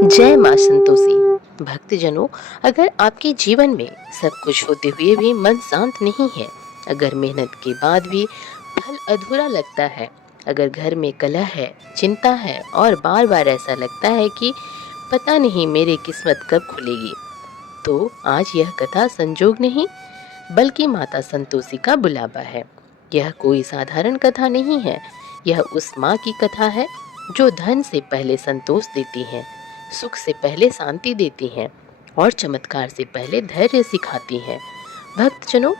जय मां संतोषी। भक्तजनों, अगर आपके जीवन में सब कुछ होते हुए भी मन शांत नहीं है, अगर मेहनत के बाद भी फल अधूरा लगता है, अगर घर में कलह है, चिंता है और बार बार ऐसा लगता है कि पता नहीं मेरी किस्मत कब खुलेगी, तो आज यह कथा संजोग नहीं बल्कि माता संतोषी का बुलावा है। यह कोई साधारण कथा नहीं है। यह उस माँ की कथा है जो धन से पहले संतोष देती है, सुख से पहले शांति देती है और चमत्कार से पहले धैर्य सिखाती है। भक्तजनों,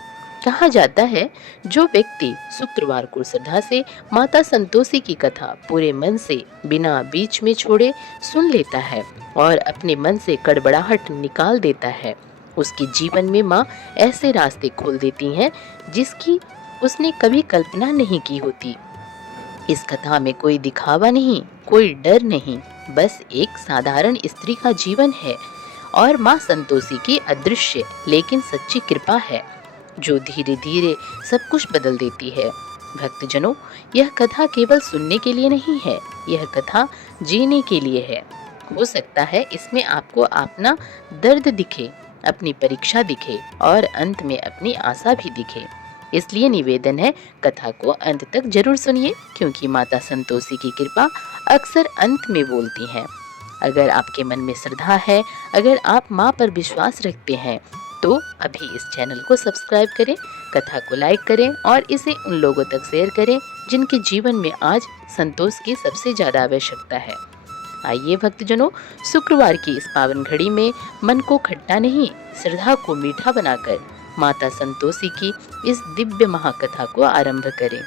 कहा जाता है जो व्यक्ति शुक्रवार को श्रद्धा से माता संतोषी की कथा पूरे मन से बिना बीच में छोड़े सुन लेता है और अपने मन से कड़बड़ाहट निकाल देता है, उसके जीवन में माँ ऐसे रास्ते खोल देती हैं जिसकी उसने कभी कल्पना नहीं की होती। इस कथा में कोई दिखावा नहीं, कोई डर नहीं, बस एक साधारण स्त्री का जीवन है और माँ संतोषी की अदृश्य लेकिन सच्ची कृपा है जो धीरे धीरे सब कुछ बदल देती है। भक्तजनों, यह कथा केवल सुनने के लिए नहीं है, यह कथा जीने के लिए है। हो सकता है इसमें आपको अपना दर्द दिखे, अपनी परीक्षा दिखे और अंत में अपनी आशा भी दिखे। इसलिए निवेदन है, कथा को अंत तक जरूर सुनिए, क्योंकि माता संतोषी की कृपा अक्सर अंत में बोलती है। अगर आपके मन में श्रद्धा है, अगर आप माँ पर विश्वास रखते हैं, तो अभी इस चैनल को सब्सक्राइब करें, कथा को लाइक करें और इसे उन लोगों तक शेयर करें जिनके जीवन में आज संतोष की सबसे ज्यादा आवश्यकता है। आइए भक्तजनों, शुक्रवार की इस पावन घड़ी में मन को खट्टा नहीं, श्रद्धा को मीठा बनाकर माता संतोषी की इस दिव्य महाकथा को आरंभ करें।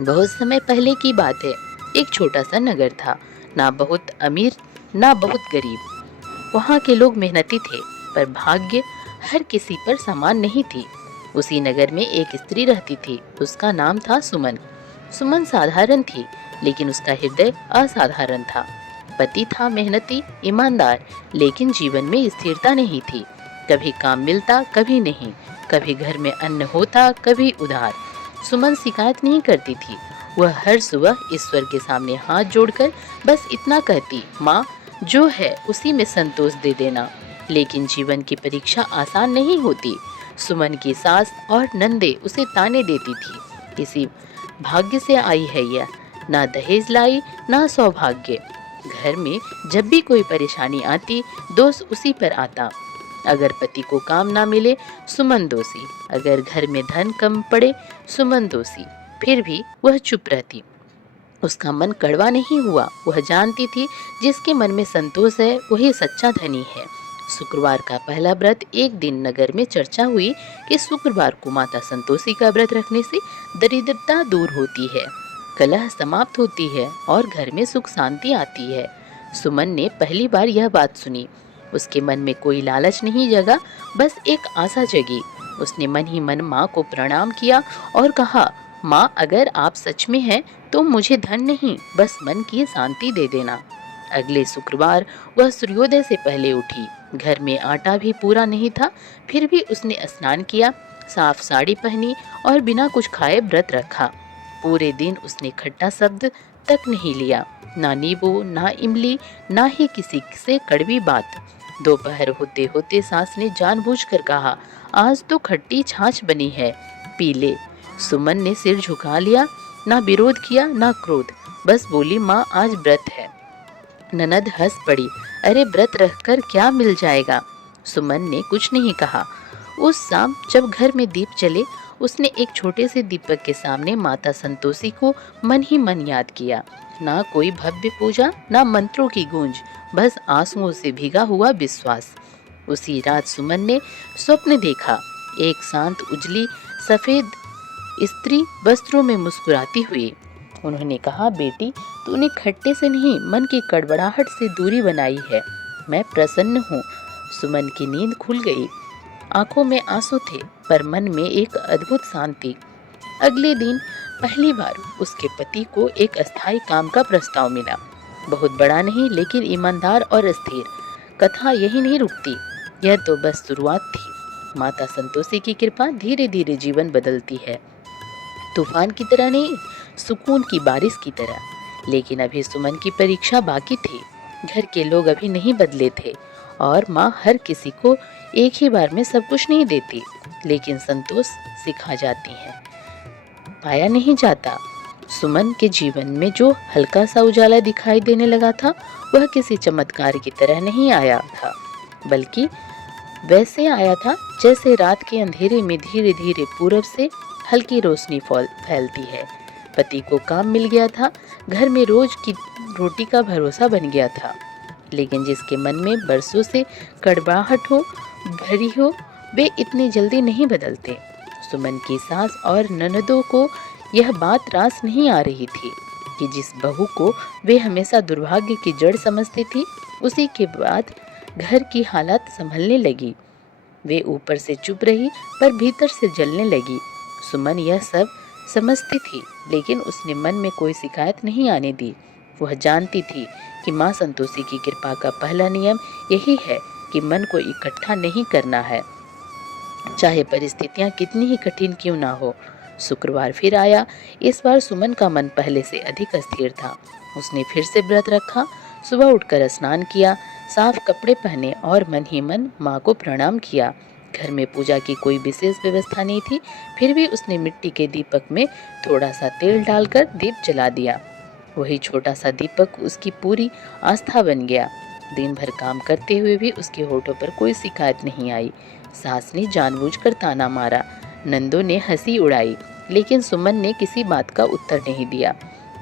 बहुत समय पहले की बात है। एक छोटा सा नगर था, ना बहुत अमीर ना बहुत गरीब। वहाँ के लोग मेहनती थे, पर भाग्य हर किसी पर समान नहीं थी। उसी नगर में एक स्त्री रहती थी, उसका नाम था सुमन। सुमन साधारण थी, लेकिन उसका हृदय असाधारण था। पति था मेहनती, ईमानदार, लेकिन जीवन में स्थिरता नहीं थी। कभी काम मिलता, कभी नहीं, कभी घर में अन्न होता, कभी उधार। सुमन शिकायत नहीं करती थी, वह हर सुबह ईश्वर के सामने हाथ जोड़कर बस इतना कहती, माँ, जो है उसी में संतोष दे देना। लेकिन जीवन की परीक्षा आसान नहीं होती। सुमन की सास और नंदे उसे ताने देती थी, इसी भाग्य से आई है यह, ना दहेज लाई ना सौभाग्य। घर में जब भी कोई परेशानी आती, दोष उसी पर आता। अगर पति को काम ना मिले, सुमन दोषी। अगर घर में धन कम पड़े, सुमन दोषी। फिर भी वह चुप रहती। उसका मन कड़वा नहीं हुआ। वह जानती थी जिसके मन में संतोष है वही सच्चा धनी है। शुक्रवार का पहला व्रत। एक दिन नगर में चर्चा हुई कि शुक्रवार को माता संतोषी का व्रत रखने से दरिद्रता दूर होती है, कलह समाप्त होती है और घर में सुख शांति आती है। सुमन ने पहली बार यह बात सुनी। उसके मन में कोई लालच नहीं जगा, बस एक आशा जगी। उसने मन ही मन माँ को प्रणाम किया और कहा, माँ, अगर आप सच में हैं तो मुझे धन नहीं, बस मन की शांति दे देना। अगले शुक्रवार वह सूर्योदय से पहले उठी। घर में आटा भी पूरा नहीं था, फिर भी उसने स्नान किया, साफ साड़ी पहनी और बिना कुछ खाए व्रत रखा। पूरे दिन उसने खट्टा शब्द तक नहीं लिया, ना नींबू, ना इमली, ना ही किसी से कड़वी बात। दोपहर होते होते सास ने जानबूझकर कहा, आज तो खट्टी छाछ बनी है, पी ले। सुमन ने सिर झुका लिया, ना विरोध किया ना क्रोध, बस बोली, माँ, आज व्रत है। ननद हंस पड़ी, अरे व्रत रखकर क्या मिल जाएगा। सुमन ने कुछ नहीं कहा। उस शाम जब घर में दीप जले, उसने एक छोटे से दीपक के सामने माता संतोषी को मन ही मन याद किया। ना कोई भव्य पूजा, ना मंत्रों की गूंज, बस आंसुओं से भीगा हुआ विश्वास। उसी रात सुमन ने स्वप्न देखा, एक शांत उजली सफेद स्त्री वस्त्रों में मुस्कुराती हुई। उन्होंने कहा, बेटी, तूने खट्टे से नहीं, मन की कड़बड़ाहट से दूरी बनाई है, मैं प्रसन्न हूँ। सुमन की नींद खुल गई। आंखों में आंसू थे, पर मन में एक अद्भुत शांति। अगले दिन पहली बार उसके पति को एक अस्थायी काम का प्रस्ताव मिला। बहुत बड़ा नहीं, लेकिन ईमानदार और स्थिर। कथा यही नहीं रुकती, यह तो बस शुरुआत थी। माता संतोषी की कृपा धीरे धीरे जीवन बदलती है, तूफान की तरह नहीं, सुकून की बारिश की तरह। लेकिन अभी सुमन की परीक्षा बाकी थी। घर के लोग अभी नहीं बदले थे और माँ हर किसी को एक ही बार में सब कुछ नहीं देती, लेकिन संतोष सिखा जाती है, पाया नहीं जाता। सुमन के जीवन में जो हल्का सा उजाला दिखाई देने लगा था, वह किसी चमत्कार की तरह नहीं आया था, बल्कि वैसे आया था जैसे रात के अंधेरे में धीरे धीरे पूरब से हल्की रोशनी फैलती है। पति को काम मिल गया था, घर में रोज की रोटी का भरोसा बन गया था, लेकिन जिसके मन में बरसों से कड़वाहट हो भरी हो, वे इतनी जल्दी नहीं बदलते। सुमन की सास और ननदों को यह बात रास नहीं आ रही थी कि जिस बहू को वे हमेशा दुर्भाग्य की जड़ समझती थी, उसी के बाद घर की हालात संभलने लगी। वे ऊपर से चुप रही पर भीतर से जलने लगी। सुमन यह सब समझती थी, लेकिन उसने मन में कोई शिकायत नहीं आने दी। वह जानती थी कि माँ संतोषी की कृपा का पहला नियम यही है कि मन को इकट्ठा नहीं करना है, चाहे परिस्थितियां कितनी ही कठिन क्यों ना हो। शुक्रवार फिर आया। इस बार सुमन का मन पहले से अधिक अस्थिर था। उसने फिर से व्रत रखा, सुबह उठकर स्नान किया, साफ कपड़े पहने और मन ही मन माँ को प्रणाम किया। घर में पूजा की कोई विशेष व्यवस्था नहीं थी, फिर भी उसने मिट्टी के दीपक में थोड़ा सा तेल डालकर दीप जला दिया। वही छोटा सा दीपक उसकी पूरी आस्था बन गया। दिन भर काम करते हुए भी उसके होठों पर कोई शिकायत नहीं आई। सास ने जानबूझकर ताना मारा, नंदों ने हंसी उड़ाई, लेकिन सुमन ने किसी बात का उत्तर नहीं दिया।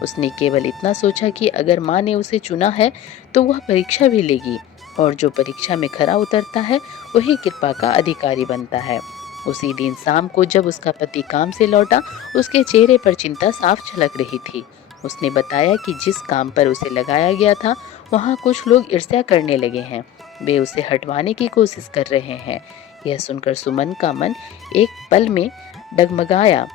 उसने केवल इतना सोचा कि अगर माँ ने उसे चुना है तो वह परीक्षा भी लेगी, और जो परीक्षा में खरा उतरता है वही कृपा का अधिकारी बनता है। उसी दिन शाम को जब उसका पति काम से लौटा, उसके चेहरे पर चिंता साफ झलक रही थी। उसने बताया कि जिस काम पर उसे लगाया गया था, वहाँ कुछ लोग ईर्ष्या करने लगे हैं। वे उसे हटवाने की कोशिश कर रहे हैं। यह सुनकर सुमन का मन एक पल में डगमगाया,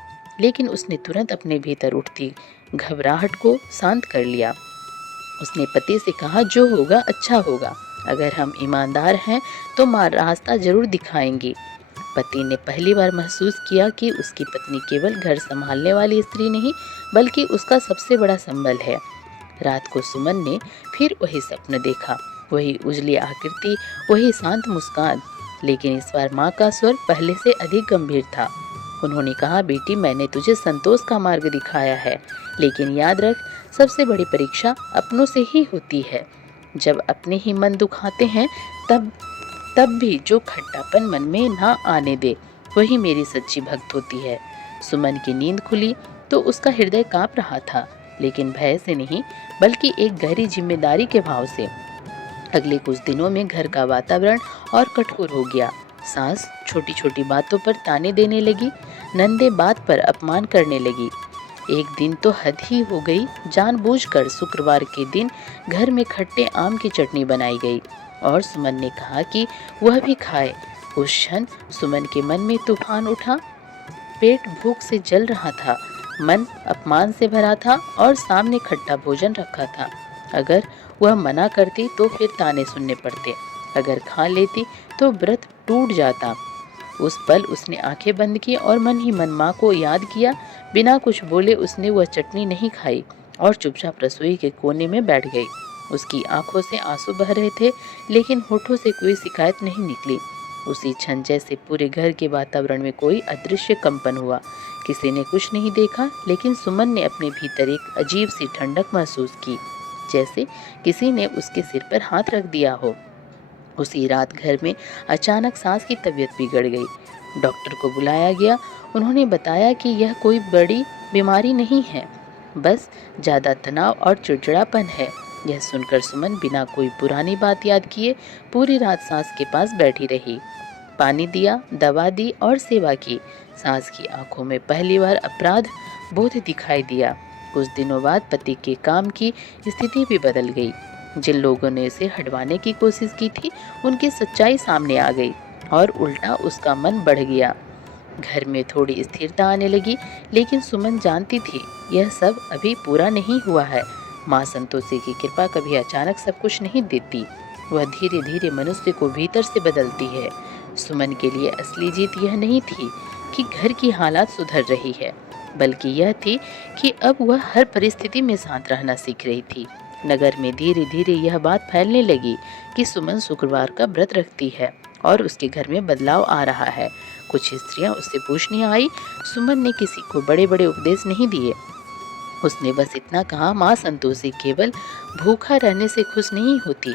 लेकिन उसने तुरंत अपने भीतर उठती घबराहट को शांत कर लिया। उसने पति से कहा, जो होगा अच्छा होगा। अगर हम ईमानदार हैं तो माँ रास्ता जरूर दिखाएंगी। पति ने पहली बार महसूस किया कि उसकी पत्नी केवल घर संभालने वाली स्त्री नहीं, बल्कि उसका सबसे बड़ा संबल है। रात को सुमन ने फिर वही स्वप्न देखा, वही उजली आकृति, वही शांत मुस्कान, लेकिन इस बार माँ का स्वर पहले से अधिक गंभीर था। उन्होंने कहा, बेटी, मैंने तुझे संतोष का मार्ग दिखाया है, लेकिन याद रख, सबसे बड़ी परीक्षा अपनों से ही होती है। जब अपने ही मन दुखाते हैं, तब भी जो खट्टापन मन में ना आने दे, वही मेरी सच्ची भक्त होती है। सुमन की नींद खुली तो उसका हृदय कांप रहा था, लेकिन भय से नहीं, बल्कि एक गहरी जिम्मेदारी के भाव से। अगले कुछ दिनों में घर का वातावरण और कठोर हो गया। सास छोटी छोटी बातों पर ताने देने लगी, नंदे बात पर अपमान करने लगी। एक दिन तो हद ही हो गई, जानबूझकर शुक्रवार के दिन घर में खट्टे आम की चटनी बनाई गई और सुमन ने कहा कि वह भी खाए। उस क्षण सुमन के मन में तूफान उठा। पेट भूख से जल रहा था, मन अपमान से भरा था और सामने खट्टा भोजन रखा था। अगर वह मना करती तो फिर ताने सुनने पड़ते, अगर खा लेती तो व्रत टूट जाता। उस पल उसने आंखें बंद की और मन ही मन माँ को याद किया। बिना कुछ बोले उसने वह चटनी नहीं खाई और चुपचाप रसोई के कोने में बैठ गई। उसकी आंखों से आंसू बह रहे थे, लेकिन होठों से कोई शिकायत नहीं निकली। उसी क्षण जैसे पूरे घर के वातावरण में कोई अदृश्य कंपन हुआ। किसी ने कुछ नहीं देखा, लेकिन सुमन ने अपने भीतर एक अजीब सी ठंडक महसूस की, जैसे किसी ने उसके सिर पर हाथ रख दिया हो। उसी रात घर में अचानक सास की तबीयत बिगड़ गई। डॉक्टर को बुलाया गया। उन्होंने बताया कि यह कोई बड़ी बीमारी नहीं है, बस ज़्यादा तनाव और चिड़चिड़ापन है। यह सुनकर सुमन बिना कोई पुरानी बात याद किए पूरी रात सास के पास बैठी रही। पानी दिया, दवा दी और सेवा की। सास की आंखों में पहली बार अपराध बोध दिखाई दिया। कुछ दिनों बाद पति के काम की स्थिति भी बदल गई। जिन लोगों ने उसे हटवाने की कोशिश की थी, उनकी सच्चाई सामने आ गई और उल्टा उसका मन बढ़ गया। घर में थोड़ी स्थिरता आने लगी, लेकिन सुमन जानती थी यह सब अभी पूरा नहीं हुआ है। माँ संतोषी की कृपा कभी अचानक सब कुछ नहीं देती, वह धीरे धीरे मनुष्य को भीतर से बदलती है। सुमन के लिए असली जीत यह नहीं थी कि घर की हालात सुधर रही है, बल्कि यह थी कि अब वह हर परिस्थिति में शांत रहना सीख रही थी। नगर में धीरे धीरे यह बात फैलने लगी कि सुमन शुक्रवार का व्रत रखती है और उसके घर में बदलाव आ रहा है। कुछ स्त्रियां उससे पूछने आई। सुमन ने किसी को बड़े बड़े उपदेश नहीं दिए। उसने बस इतना कहा, माँ संतोषी केवल भूखा रहने से खुश नहीं होती,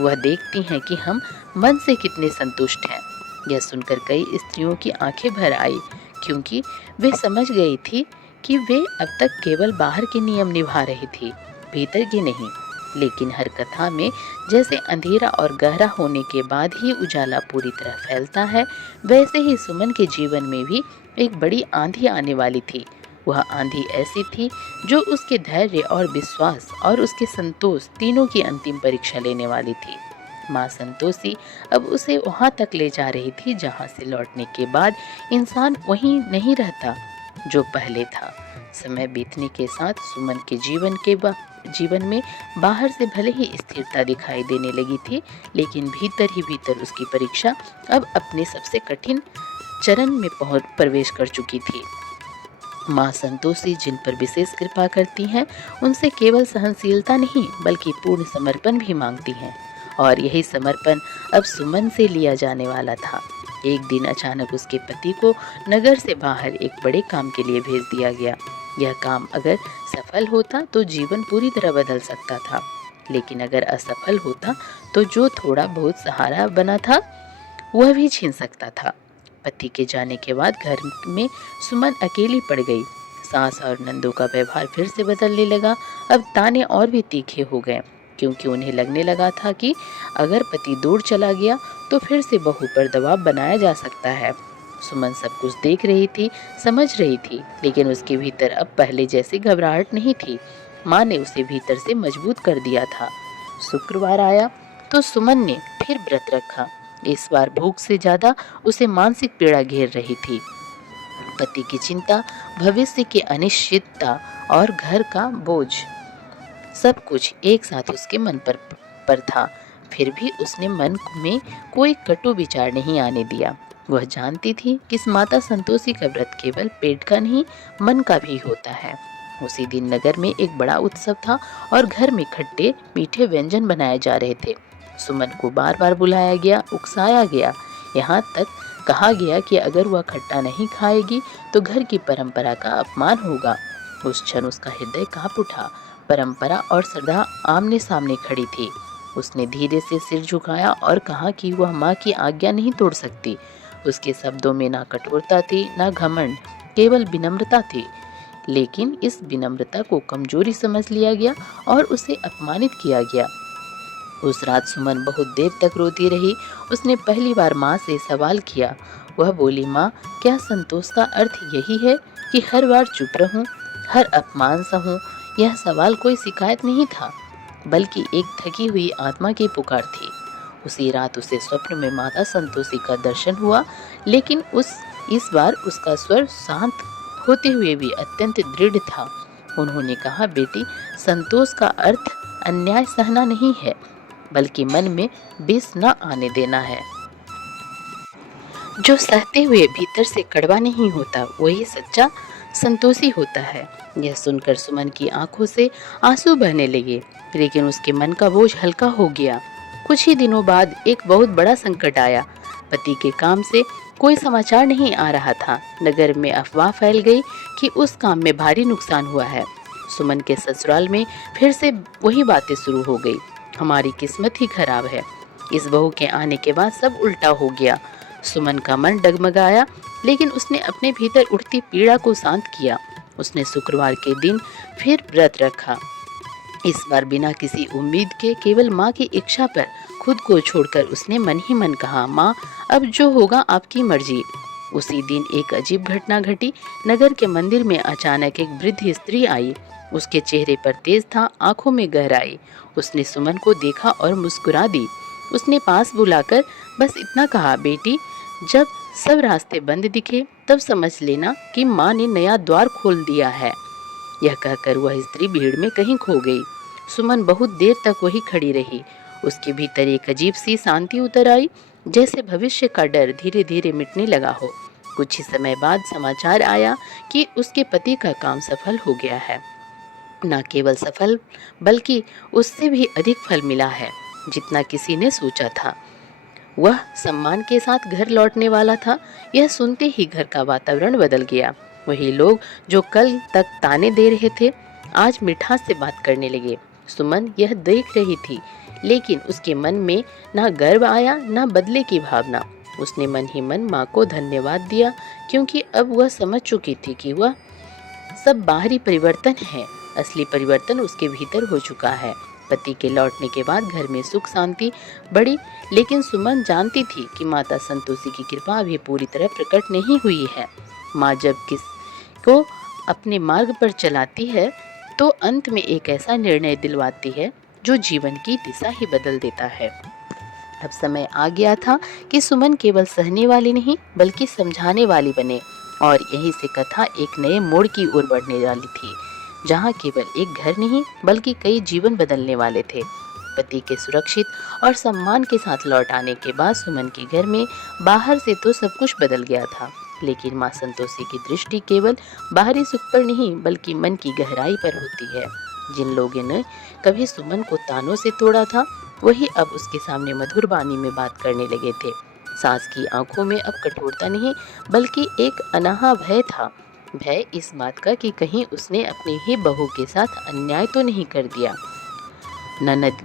वह देखती हैं कि हम मन से कितने संतुष्ट हैं। यह सुनकर कई स्त्रियों की आंखें भर आई, क्योंकि वे समझ गई थी कि वे अब तक केवल बाहर के नियम निभा रही थी, भीतर के नहीं। लेकिन हर कथा में जैसे अंधेरा और गहरा होने के बाद ही उजाला पूरी तरह फैलता है, वैसे ही सुमन के जीवन में भी एक बड़ी आंधी आने वाली थी। वह आंधी ऐसी थी जो उसके धैर्य और विश्वास और उसके संतोष तीनों की अंतिम परीक्षा लेने वाली थी। माँ संतोषी अब उसे वहां तक ले जा रही थी जहां से लौटने के बाद इंसान वहीं नहीं रहता जो पहले था। समय बीतने के साथ सुमन के जीवन में बाहर से भले ही स्थिरता दिखाई देने लगी थी, लेकिन भीतर ही भीतर उसकी परीक्षा अब अपने सबसे कठिन चरण में प्रवेश कर चुकी थी। माँ संतोषी जिन पर विशेष कृपा करती हैं, उनसे केवल सहनशीलता नहीं बल्कि पूर्ण समर्पण भी मांगती हैं, और यही समर्पण अब सुमन से लिया जाने वाला था। एक दिन अचानक उसके पति को नगर से बाहर एक बड़े काम के लिए भेज दिया गया। यह काम अगर सफल होता तो जीवन पूरी तरह बदल सकता था, लेकिन अगर असफल होता तो जो थोड़ा बहुत सहारा बना था वह भी छीन सकता था। पति के जाने के बाद घर में सुमन अकेली पड़ गई। सास और नंदों का व्यवहार फिर से बदलने लगा। अब ताने और भी तीखे हो गए, क्योंकि उन्हें लगने लगा था कि अगर पति दूर चला गया तो फिर से बहू पर दबाव बनाया जा सकता है। सुमन सब कुछ देख रही थी, समझ रही थी, लेकिन उसके भीतर अब पहले जैसी घबराहट नहीं थी। माँ ने उसे भीतर से मजबूत कर दिया था। शुक्रवार आया तो सुमन ने फिर व्रत रखा। इस बार भूख से ज्यादा उसे मानसिक पीड़ा घेर रही थी। पति की चिंता, भविष्य की अनिश्चितता और घर का बोझ, सब कुछ एक साथ उसके मन पर था। फिर भी उसने मन में कोई कटु विचार नहीं आने दिया। वह जानती थी कि इस माता संतोषी का व्रत केवल पेट का नहीं, मन का भी होता है। उसी दिन नगर में एक बड़ा उत्सव था और घर में खट्टे मीठे व्यंजन बनाए जा रहे थे। सुमन को बार बार बुलाया गया, उकसाया गया, यहाँ तक कहा गया कि अगर वह खट्टा नहीं खाएगी तो घर की परंपरा का अपमान होगा। उस क्षण उसका हृदय कांप उठा। परंपरा और श्रद्धा आमने सामने खड़ी थी। उसने धीरे से सिर झुकाया और कहा कि वह माँ की आज्ञा नहीं तोड़ सकती। उसके शब्दों में ना कठोरता थी, ना घमंड, केवल विनम्रता थी। लेकिन इस विनम्रता को कमजोरी समझ लिया गया और उसे अपमानित किया गया। उस रात सुमन बहुत देर तक रोती रही। उसने पहली बार माँ से सवाल किया। वह बोली, माँ, क्या संतोष का अर्थ यही है कि हर बार चुप रहूं, हर अपमान सहूं? यह सवाल कोई शिकायत नहीं था, बल्कि एक थकी हुई आत्मा की पुकार थी। उसी रात उसे स्वप्न में माता संतोषी का दर्शन हुआ, लेकिन इस बार उसका स्वर शांत होते हुए भी अत्यंत दृढ़ था। उन्होंने कहा, बेटी, संतोष का अर्थ अन्याय सहना नहीं है, बल्कि मन में विष न आने देना है। जो सहते हुए भीतर से कड़वा नहीं होता, वही सच्चा संतोषी होता है। यह सुनकर सुमन की आंखों से आंसू बहने लगे, लेकिन उसके मन का बोझ हल्का हो गया। कुछ ही दिनों बाद एक बहुत बड़ा संकट आया। पति के काम से कोई समाचार नहीं आ रहा था। नगर में अफवाह फैल गई कि उस काम में भारी नुकसान हुआ है। सुमन के ससुराल में फिर से वही बातें शुरू हो गई। हमारी किस्मत ही खराब है। इस बहू के आने के बाद सब उल्टा हो गया। सुमन का मन डगमगाया, लेकिन उसने अपने भीतर उठती पीड़ा को शांत किया। उसने शुक्रवार के दिन फिर व्रत रखा। इस बार बिना किसी उम्मीद के, केवल माँ की इच्छा पर खुद को छोड़कर उसने मन ही मन कहा, माँ, अब जो होगा आपकी मर्जी। उसी दिन एक अजीब घटना घटी। नगर के मंदिर में अचानक एक वृद्ध स्त्री आई। उसके चेहरे पर तेज था, आंखों में गहराई। उसने सुमन को देखा और मुस्कुरा दी। उसने पास बुलाकर बस इतना कहा, बेटी, जब सब रास्ते बंद दिखे तब समझ लेना कि माँ ने नया द्वार खोल दिया है। यह कहकर वह स्त्री भीड़ में कहीं खो गई। सुमन बहुत देर तक वही खड़ी रही। उसके भीतर एक अजीब सी शांति उतर आई, जैसे भविष्य का डर धीरे धीरे मिटने लगा हो। कुछ ही समय बाद समाचार आया कि उसके पति का काम सफल हो गया है। न केवल सफल बल्कि उससे भी अधिक फल मिला है जितना किसी ने सोचा था। वह सम्मान के साथ घर लौटने वाला था। यह सुनते ही घर का वातावरण बदल गया। वही लोग जो कल तक ताने दे रहे थे आज मिठास से बात करने लगे। सुमन यह देख रही थी लेकिन उसके मन में ना गर्व आया ना बदले की भावना। उसने मन ही मन माँ को धन्यवाद दिया क्योंकि अब वह समझ चुकी थी कि वह सब बाहरी परिवर्तन है, असली परिवर्तन उसके भीतर हो चुका है। पति के लौटने के बाद घर में सुख शांति बढ़ी, लेकिन सुमन जानती थी कि माता संतोषी की कृपा अभी पूरी तरह प्रकट नहीं हुई है। माँ जब किसी को अपने मार्ग पर चलाती है तो अंत में एक ऐसा निर्णय दिलवाती है जो जीवन की दिशा ही बदल देता है। अब समय आ गया था कि सुमन केवल सहने वाली नहीं बल्कि समझाने वाली बने, और यहीं से कथा एक नए मोड़ की ओर बढ़ने वाली थी, जहाँ केवल एक घर नहीं बल्कि कई जीवन बदलने वाले थे। पति के सुरक्षित और सम्मान के साथ लौट आने के बाद सुमन के घर में बाहर से तो सब कुछ बदल गया था, लेकिन माँ संतोषी की दृष्टि केवल बाहरी सुख पर नहीं बल्कि मन की गहराई पर होती है। जिन लोगों ने कभी सुमन को तानों से तोड़ा था वही अब उसके सामने मधुर वाणी में बात करने लगे थे। सास की आंखों में अब कठोरता नहीं बल्कि एक अनाहा भय था। भय इस बात का कि कहीं उसने अपनी ही बहू के साथ अन्याय तो नहीं कर दिया। ननद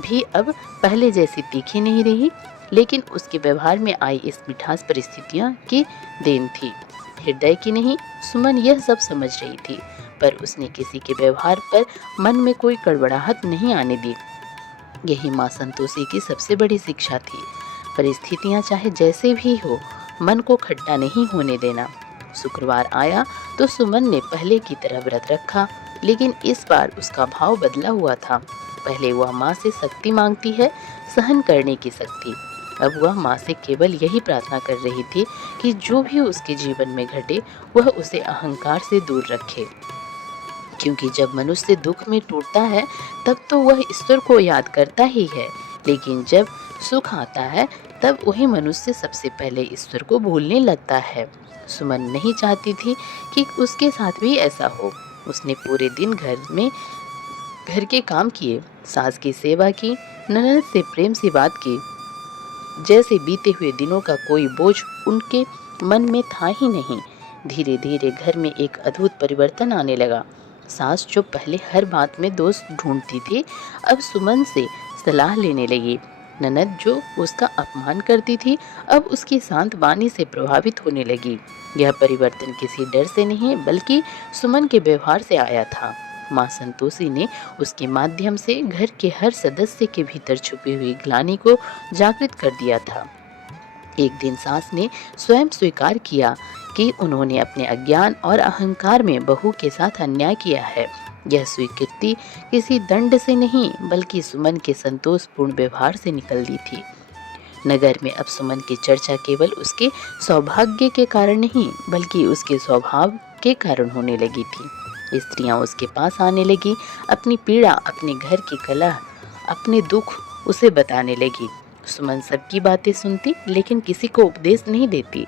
भी अब पहले जैसी तीखी नहीं रही, लेकिन उसके व्यवहार में आई इस मिठास परिस्थितियां की देन थी, हृदय की नहीं। सुमन यह सब समझ रही थी, पर उसने किसी के व्यवहार पर मन में कोई कड़वड़ाहट नहीं आने दी। यही माँ संतोषी की सबसे बड़ी शिक्षा थी। परिस्थितियां चाहे जैसे भी हो, मन को खट्टा नहीं होने देना। शुक्रवार आया तो सुमन ने पहले की तरह व्रत रखा, लेकिन इस बार उसका भाव बदला हुआ था। पहले वह माँ से शक्ति मांगती है, सहन करने की शक्ति। अब वह माँ से केवल यही प्रार्थना कर रही थी कि जो भी उसके जीवन में घटे वह उसे अहंकार से दूर रखे, क्योंकि जब मनुष्य दुख में टूटता है तब तो वह ईश्वर को याद करता ही है, लेकिन जब सुख आता है तब वही मनुष्य सबसे पहले ईश्वर को भूलने लगता है। सुमन नहीं चाहती थी कि उसके साथ भी ऐसा हो। उसने पूरे दिन घर के काम किए, सास की सेवा की, ननद से प्रेम से बात की, जैसे बीते हुए दिनों का कोई बोझ उनके मन में था ही नहीं। धीरे धीरे घर में एक अद्भुत परिवर्तन आने लगा। सास जो पहले हर बात में दोष ढूंढती थी अब सुमन से सलाह लेने लगी। ननद जो उसका अपमान करती थी अब उसकी शांत वाणी से प्रभावित होने लगी। यह परिवर्तन किसी डर से नहीं बल्कि सुमन के व्यवहार से आया था। माँ संतोषी ने उसके माध्यम से घर के हर सदस्य के भीतर छुपी हुई ग्लानि को जागृत कर दिया था। एक दिन सास ने स्वयं स्वीकार किया कि उन्होंने अपने अज्ञान और अहंकार में बहू के साथ अन्याय किया है। यह स्वीकृति किसी दंड से नहीं बल्कि सुमन के संतोषपूर्ण व्यवहार से निकलती थी। नगर में अब सुमन की चर्चा केवल उसके सौभाग्य के कारण नहीं बल्कि उसके स्वभाव के कारण होने लगी थी। स्त्रियां उसके पास आने लगी, अपनी पीड़ा, अपने घर की कलह, अपने दुख उसे बताने लगी। सुमन सबकी बातें सुनती लेकिन किसी को उपदेश नहीं देती।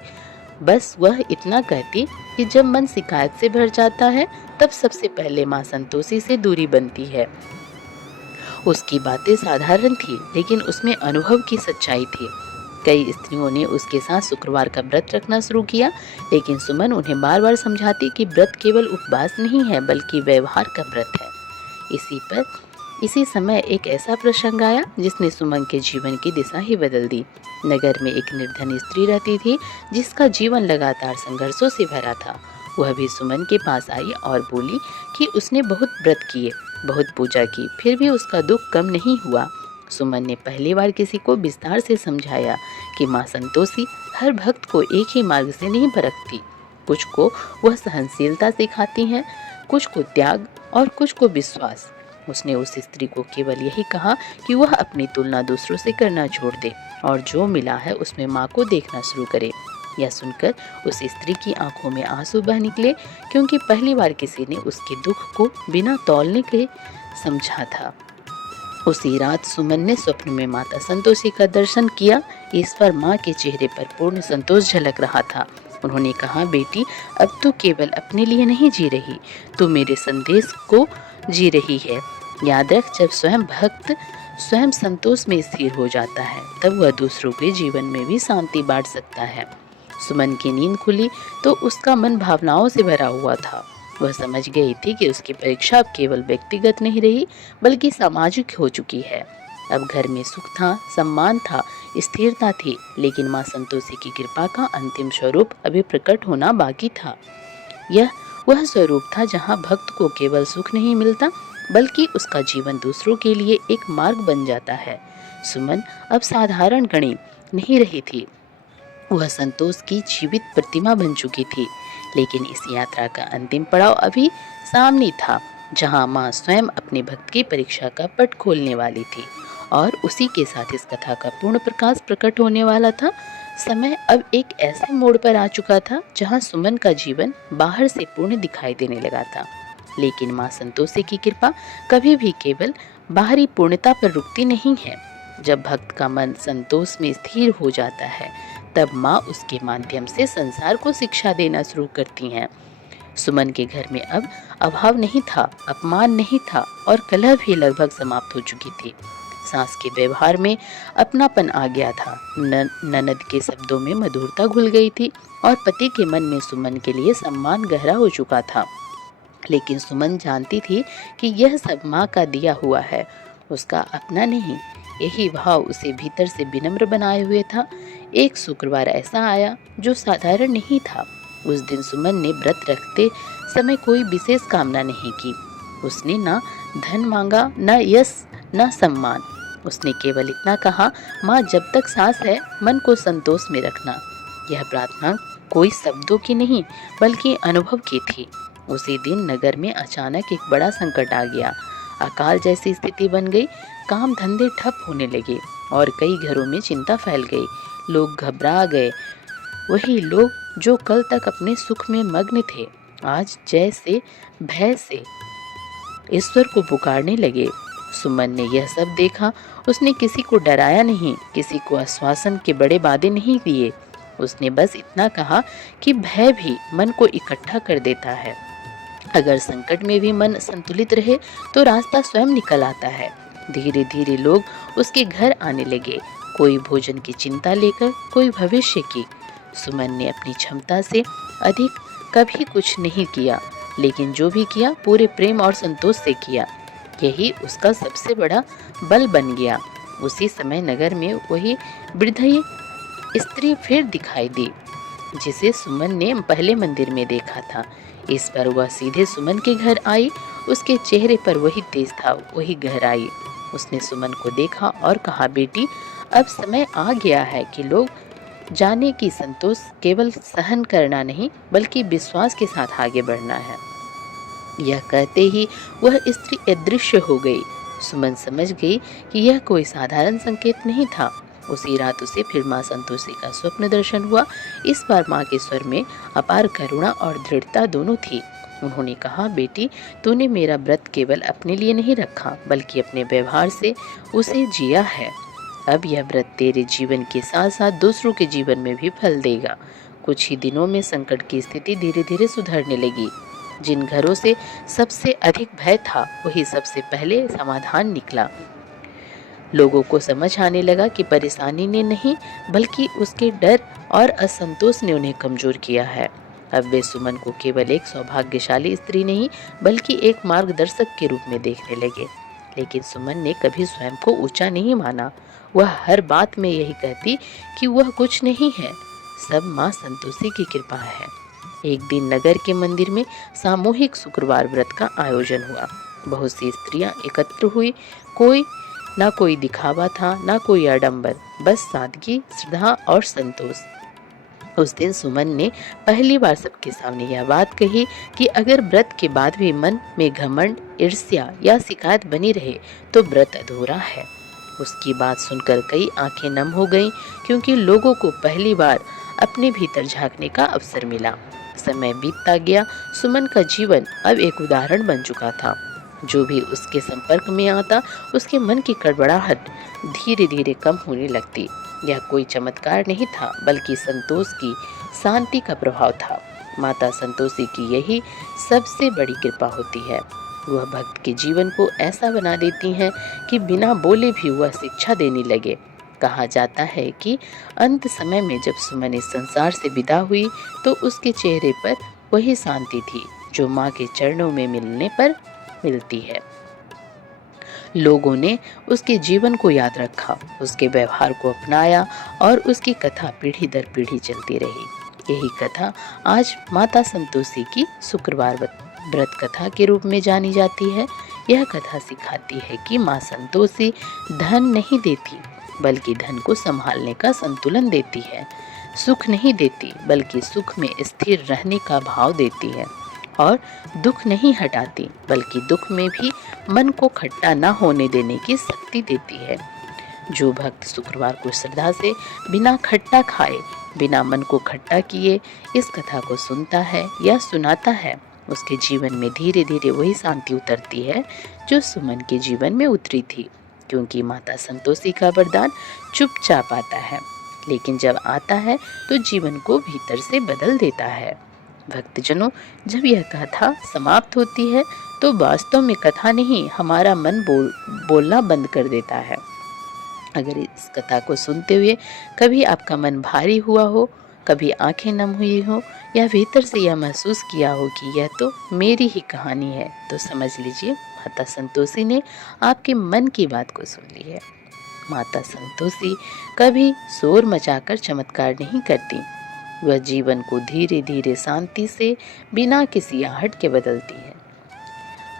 बस वह इतना कहती कि जब मन शिकायत से भर जाता है तब सबसे पहले माँ संतोषी से दूरी बनती है। उसकी बातें साधारण थी लेकिन उसमें अनुभव की सच्चाई थी। कई स्त्रियों ने उसके साथ शुक्रवार का व्रत रखना शुरू किया, लेकिन सुमन उन्हें बार बार समझाती कि व्रत केवल उपवास नहीं है बल्कि व्यवहार का व्रत है। इसी समय एक ऐसा प्रसंग आया जिसने सुमन के जीवन की दिशा ही बदल दी। नगर में एक निर्धन स्त्री रहती थी जिसका जीवन लगातार संघर्षों से भरा था। वह भी सुमन के पास आई और बोली कि उसने बहुत व्रत किए, बहुत पूजा की, फिर भी उसका दुख कम नहीं हुआ। सुमन ने पहली बार किसी को विस्तार से समझाया कि माँ संतोषी हर भक्त को एक ही मार्ग से नहीं परखती। कुछ को वह सहनशीलता सिखाती हैं, कुछ को त्याग और कुछ को विश्वास। उसने उस स्त्री को केवल यही कहा कि वह अपनी तुलना दूसरों से करना छोड़ दे और जो मिला है उसमें माँ को देखना शुरू करे। यह सुनकर उस स्त्री की आंखों में आंसू बह निकले, क्योंकि पहली बार किसी ने उसके दुख को बिना तौलने के समझा था। उसी रात सुमन ने स्वप्न में माता संतोषी का दर्शन किया। इस पर माँ के चेहरे पर पूर्ण संतोष झलक रहा था। उन्होंने कहा, बेटी अब तू केवल अपने लिए नहीं जी रही, तू मेरे संदेश को जी रही है। याद रख, जब स्वयं भक्त स्वयं संतोष में स्थिर हो जाता है तब वह दूसरों के जीवन में भी शांति बांट सकता है। सुमन की नींद खुली तो उसका मन भावनाओं से भरा हुआ था। वह समझ गई थी कि उसकी परीक्षा अब केवल व्यक्तिगत नहीं रही बल्कि सामाजिक हो चुकी है। अब घर में सुख था, सम्मान था, स्थिरता थी, लेकिन माँ संतोषी की कृपा का अंतिम स्वरूप अभी प्रकट होना बाकी था। यह वह स्वरूप था जहाँ भक्त को केवल सुख नहीं मिलता बल्कि उसका जीवन दूसरों के लिए एक मार्ग बन जाता है। सुमन अब साधारण गणी नहीं रही थी, वह संतोष की जीवित प्रतिमा बन चुकी थी। लेकिन इस यात्रा का अंतिम पड़ाव अभी सामने था, जहां मां स्वयं अपने भक्त की परीक्षा का पट खोलने वाली थी और उसी के साथ इस कथा का पूर्ण प्रकाश प्रकट होने वाला था। समय अब एक ऐसे मोड़ पर आ चुका था जहां सुमन का जीवन बाहर से पूर्ण दिखाई देने लगा था, लेकिन मां संतोषी की कृपा कभी भी केवल बाहरी पूर्णता पर रुकती नहीं है। जब भक्त का मन संतोष में स्थिर हो जाता है तब माँ उसके माध्यम से संसार को शिक्षा देना शुरू करती हैं। सुमन के घर में अब अभाव नहीं था, अपमान नहीं था और कलह भी लगभग समाप्त हो चुकी थी। सास के व्यवहार में अपनापन आ गया था, ननद के शब्दों में मधुरता घुल गई थी और पति के मन में सुमन के लिए सम्मान गहरा हो चुका था। लेकिन सुमन जानती थी कि यह सब माँ का दिया हुआ है, उसका अपना नहीं। यही भाव उसे भीतर से विनम्र बनाए हुए था। एक शुक्रवार ऐसा आया जो साधारण नहीं था। उस दिन सुमन ने व्रत रखते समय कोई विशेष कामना नहीं की। उसने ना धन मांगा, ना यश, ना सम्मान। उसने केवल इतना कहा, माँ जब तक सांस है मन को संतोष में रखना। यह प्रार्थना कोई शब्दों की नहीं बल्कि अनुभव की थी। उसी दिन नगर में अचानक एक बड़ा संकट आ गया। अकाल जैसी स्थिति बन गई, काम धंधे ठप होने लगे और कई घरों में चिंता फैल गई। लोग घबरा गए। वही लोग जो कल तक अपने सुख में मग्न थे, आज जैसे भय से ईश्वर को पुकारने लगे। सुमन ने यह सब देखा। उसने किसी को डराया नहीं, किसी को आश्वासन के बड़े वादे नहीं दिए। उसने बस इतना कहा कि भय भी मन को इकट्ठा कर देता है। अगर संकट में भी मन संतुलित रहे तो रास्ता स्वयं निकल आता है। धीरे धीरे लोग उसके घर आने लगे, कोई भोजन की चिंता लेकर, कोई भविष्य की। सुमन ने अपनी क्षमता से अधिक कभी कुछ नहीं किया, लेकिन जो भी किया पूरे प्रेम और संतोष से किया। यही उसका सबसे बड़ा बल बन गया। उसी समय नगर में वही वृद्ध स्त्री फिर दिखाई दी जिसे सुमन ने पहले मंदिर में देखा था। इस पर वह सीधे सुमन के घर आई। उसके चेहरे पर वही तेज था, वही गहराई। उसने सुमन को देखा और कहा, बेटी अब समय आ गया है कि लोग जाने कि संतोष केवल सहन करना नहीं बल्कि विश्वास के साथ आगे बढ़ना है। यह कहते ही वह स्त्री अदृश्य हो गई। सुमन समझ गई कि यह कोई साधारण संकेत नहीं था। उसी रात उसे फिर माँ संतोषी का स्वप्न दर्शन हुआ। इस बार माँ के स्वर में अपार करुणा और दृढ़ता दोनों थी। उन्होंने कहा, बेटी तूने मेरा व्रत केवल अपने लिए नहीं रखा बल्कि अपने व्यवहार से उसे जिया है। अब यह व्रत तेरे जीवन के साथ साथ दूसरों के जीवन में भी फल देगा। कुछ ही दिनों में संकट की स्थिति धीरे धीरे सुधरने लगी। जिन घरों से सबसे अधिक भय था वही सबसे पहले समाधान निकला। लोगों को समझ आने लगा कि परेशानी ने नहीं बल्कि उसके डर और असंतोष ने उन्हें कमजोर किया है। अब वे सुमन को केवल एक सौभाग्यशाली स्त्री नहीं बल्कि एक मार्गदर्शक के रूप में देखने लगे। लेकिन सुमन ने कभी स्वयं को ऊंचा नहीं माना। वह हर बात में यही कहती कि वह कुछ नहीं है, सब माँ संतोषी की कृपा है। एक दिन नगर के मंदिर में सामूहिक शुक्रवार व्रत का आयोजन हुआ। बहुत सी स्त्रियां एकत्र हुई। ना कोई दिखावा था, ना कोई आडंबर, बस सादगी, श्रद्धा और संतोष। उस दिन सुमन ने पहली बार सबके सामने यह बात कही कि अगर व्रत के बाद भी मन में घमंड, ईर्ष्या या शिकायत बनी रहे तो व्रत अधूरा है। उसकी बात सुनकर कई आंखें नम हो गईं, क्योंकि लोगों को पहली बार अपने भीतर झांकने का अवसर मिला। समय बीतता गया। सुमन का जीवन अब एक उदाहरण बन चुका था। जो भी उसके संपर्क में आता उसके मन की कड़बड़ाहट धीरे धीरे कम होने लगती। यह कोई चमत्कार नहीं था, बल्कि संतोष की शांति का प्रभाव था। माता संतोषी की यही सबसे बड़ी कृपा होती है। वह भक्त के जीवन को ऐसा बना देती हैं कि बिना बोले भी वह शिक्षा देने लगे। कहा जाता है कि अंत समय में जब सुमन इस संसार से विदा हुई तो उसके चेहरे पर वही शांति थी जो माँ के चरणों में मिलने पर मिलती है। लोगों ने उसके जीवन को याद रखा, उसके व्यवहार को अपनाया और उसकी कथा पीढ़ी दर पीढ़ी चलती रही। यही कथा आज माता संतोषी की शुक्रवार व्रत कथा के रूप में जानी जाती है। यह कथा सिखाती है कि माँ संतोषी धन नहीं देती, बल्कि धन को संभालने का संतुलन देती है। सुख नहीं देती, बल्कि सुख में स्थिर रहने का भाव देती है। और दुख नहीं हटाती, बल्कि दुख में भी मन को खट्टा न होने देने की शक्ति देती है। जो भक्त शुक्रवार को श्रद्धा से बिना खट्टा खाए, बिना मन को खट्टा किए इस कथा को सुनता है या सुनाता है, उसके जीवन में धीरे धीरे वही शांति उतरती है जो सुमन के जीवन में उतरी थी। क्योंकि माता संतोषी का वरदान चुपचाप आता है, लेकिन जब आता है तो जीवन को भीतर से बदल देता है। भक्तजनों, जब यह कथा समाप्त होती है तो वास्तव में कथा नहीं, हमारा मन बोलना बंद कर देता है। अगर इस कथा को सुनते हुए कभी आपका मन भारी हुआ हो, कभी आंखें नम हुई हो, या भीतर से यह महसूस किया हो कि यह तो मेरी ही कहानी है, तो समझ लीजिए माता संतोषी ने आपके मन की बात को सुन ली है। माता संतोषी कभी शोर मचाकर चमत्कार नहीं करती, वह जीवन को धीरे धीरे शांति से बिना किसी आहट के बदलती है।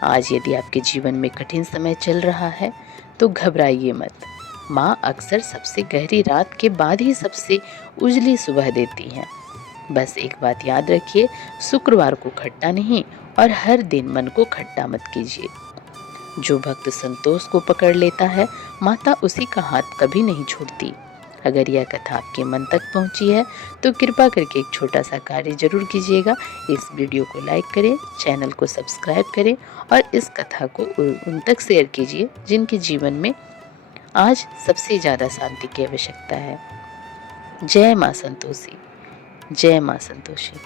आज यदि आपके जीवन में कठिन समय चल रहा है तो घबराइए मत। माँ अक्सर सबसे गहरी रात के बाद ही सबसे उजली सुबह देती हैं। बस एक बात याद रखिए, शुक्रवार को खट्टा नहीं और हर दिन मन को खट्टा मत कीजिए। जो भक्त संतोष को पकड़ लेता है, माता उसी का हाथ कभी नहीं छोड़ती। अगर यह कथा आपके मन तक पहुंची है तो कृपा करके एक छोटा सा कार्य जरूर कीजिएगा। इस वीडियो को लाइक करें, चैनल को सब्सक्राइब करें और इस कथा को उन तक शेयर कीजिए जिनके जीवन में आज सबसे ज़्यादा शांति की आवश्यकता है। जय माँ संतोषी, जय माँ संतोषी।